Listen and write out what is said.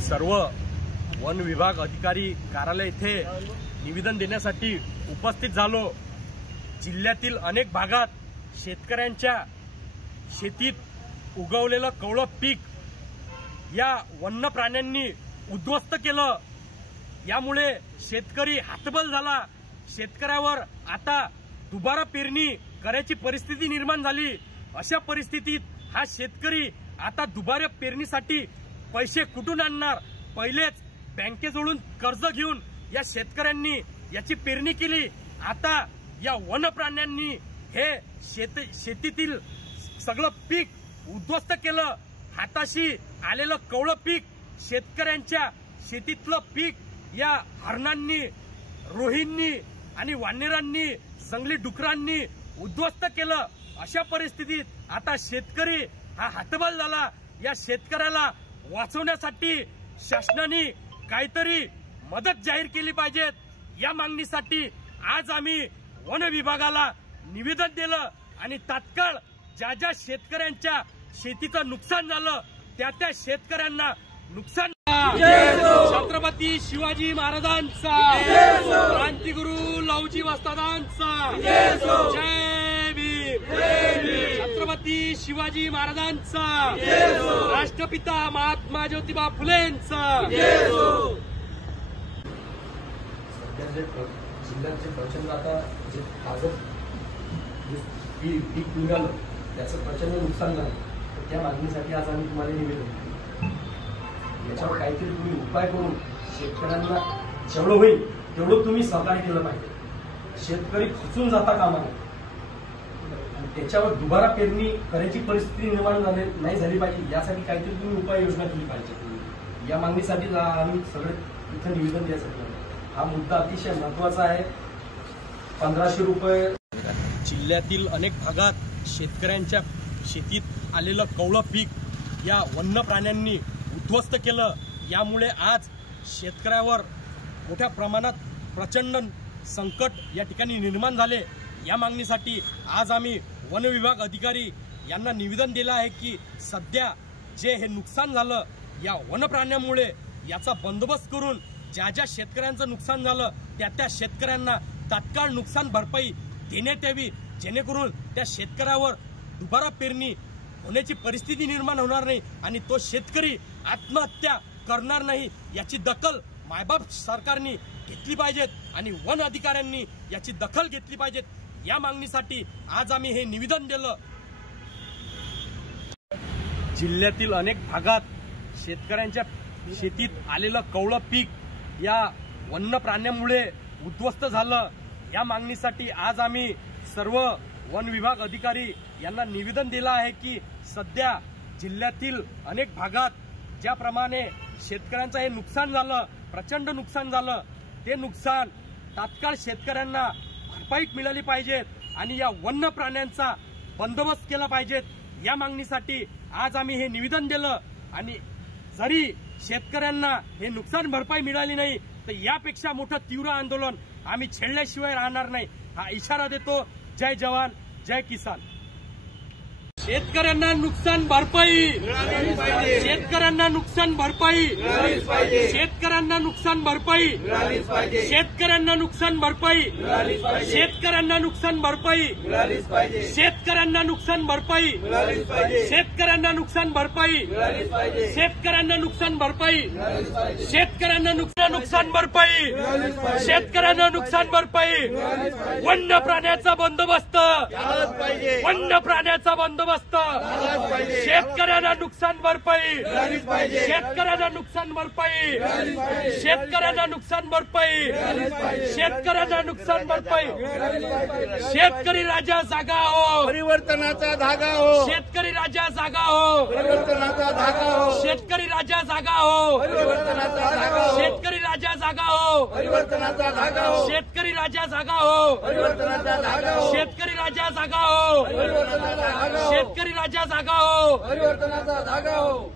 सर्व वन विभाग अधिकारी कार्यालय येथे निवेदन देण्यासाठी उपस्थित झालो। जिल्ह्यातील अनेक भागात शेतकऱ्यांच्या शेतीत उगवलेलं कवळं पीक या वन्य प्राण्यांनी उद्ध्वस्त केलं। यामुळे शेतकरी हातबल झाला। शेतकऱ्यावर आता दुबारा पेरणी करायची परिस्थिती निर्माण झाली। अशा परिस्थितीत हा शेतकरी आता दुबारा पेरणीसाठी पैसे कुठून आणणार? पहिलेच बँकेजवळून कर्ज घेऊन या शेतकऱ्यांनी याची पेरणी केली। आता या वन प्राण्यांनी हे शेतीतील सगळं पीक उद्ध्वस्त केलं। हाताशी आलेलं कवळं पीक, शेतकऱ्यांच्या शेतीतलं पीक या हरणांनी, रोहींनी आणि वानरांनी, जंगली डुकरांनी उद्ध्वस्त केलं। अशा परिस्थितीत आता शेतकरी हा हतबल झाला। या शेतकऱ्याला वाचवण्यासाठी शासनाने काहीतरी मदत जाहीर केली पाहिजे। या मागणीसाठी आज आम्ही वन विभागाला निवेदन दिलं आणि तात्काळ ज्या ज्या शेतकऱ्यांच्या शेतीचं नुकसान झालं त्या शेतकऱ्यांना नुकसान छत्रपती शिवाजी महाराजांचा, क्रांतिगुरु लवजी वस्तादांचा जय भीम। छत्रपती शिवाजी महाराजांचा, राष्ट्रपिता महात्मा ज्योतिबा फुलेंचा। जिल्ह्याचे प्रचंड आता जे भाजप पीक निघालं त्याचं प्रचंड नुकसान झालं। त्या मागणीसाठी आज आम्ही तुम्हाला निवेदन केलं। याच्यावर काहीतरी तुम्ही उपाय करून शेतकऱ्यांना जेवढं होईल तेवढं तुम्ही सहकार्य केलं पाहिजे। शेतकरी खचून जाता कामा नये आणि त्याच्यावर दुबारा पेरणी करायची परिस्थिती निर्माण नाही झाली पाहिजे। यासाठी काहीतरी तुम्ही उपाययोजना केली पाहिजे। या मागणीसाठी आम्ही सगळे इथं निवेदन द्यायचं। हा मुद्दा अतिशय महत्वाचा आहे। 1500 रुपये जिल्ह्यातील अनेक भागात शेतकऱ्यांच्या शेतीत आलेलं कवळं पीक या वन्य प्राण्यांनी उद्ध्वस्त केलं। यामुळे आज शेतकऱ्यावर मोठ्या प्रमाणात प्रचंड संकट या ठिकाणी निर्माण झाले। या मागणीसाठी आज आम्ही वन विभाग अधिकारी यांना निवेदन दिलं आहे की सध्या जे हे नुकसान झालं या वन प्राण्यांमुळे याचा बंदोबस्त करून ज्या ज्या शेतकऱ्यांचं नुकसान झालं त्या शेतकऱ्यांना तात्काळ नुकसान भरपाई देण्यात यावी, जेणेकरून त्या शेतकऱ्यावर दुबारा पेरणी होण्याची परिस्थिती निर्माण होणार नाही आणि तो शेतकरी आत्महत्या करणार नाही। याची दखल मायबाप सरकारने घेतली पाहिजेत आणि वन अधिकाऱ्यांनी याची दखल घेतली पाहिजेत। या मागणीसाठी आज आम्ही हे निवेदन दिलं। जिल्ह्यातील अनेक भागात शेतकऱ्यांच्या शेतीत आलेलं कवळं पीक या वन्य प्राण्यांमुळे उद्ध्वस्त झालं। या मागणीसाठी आज आम्ही सर्व वन विभाग अधिकारी यांना निवेदन दिलं आहे की सध्या जिल्ह्यातील अनेक भागात ज्याप्रमाणे शेतकऱ्यांचं हे नुकसान झालं, प्रचंड नुकसान झालं, ते नुकसान तात्काळ शेतकऱ्यांना भरपाई मिळाली पाहिजे आणि या वन्य प्राण्यांचा बंदोबस्त केला पाहिजे। या मागणीसाठी आज आम्ही हे निवेदन दिलं आणि जरी शेतकऱ्यांना हे नुकसान भरपाई मिळाली नाही तर यापेक्षा मोठं तीव्र आंदोलन आम्ही छेडल्याशिवाय राहणार नाही, हा इशारा देतो। जय जवान जय किसान। शेतकऱ्यांना नुकसान भरपाई, शेतकऱ्यांना नुकसान भरपाई, शेतकऱ्यांना नुकसान भरपाई, शेतकऱ्यांना नुकसान भरपाई, शेतकऱ्यांना नुकसान भरपाई, शेतकऱ्यांना नुकसान भरपाई, शेतकऱ्यांना नुकसान भरपाई, शेतकऱ्यांना नुकसान भरपाई, शेतकऱ्यांना नुकसान भरपाई, शेतकऱ्यांना नुकसान भरपाई, वन्य प्राण्याचा बंदोबस्त, वन्य प्राण्याचा बंदोबस्त, शेतकऱ्यांना नुकसान भरपाई, शेतकऱ्यांना नुकसान भरपाई, शेतकऱ्यांना नुकसान भरपाई, शेतकऱ्यांना नुकसान भरपाई। शेतकरी राजा जागा हो, परिवर्तनाचा धागा हो, शेतकरी राजा जागा हो, परिवर्तनाचा धागा हो, शेतकरी राजा जागा हो, परिवर्तनाचा धागा हो, शेतकरी राजा जागा हो, परिवर्तनाचा धागा हो, शेतकरी राजा जागा हो, परिवर्तनाचा धागा हो, शेतकरी राजा जागा हो, परिवर्तनाचा धागा हो, शेतकरी राजा जागा हो, परिवर्तनाचा धागा हो।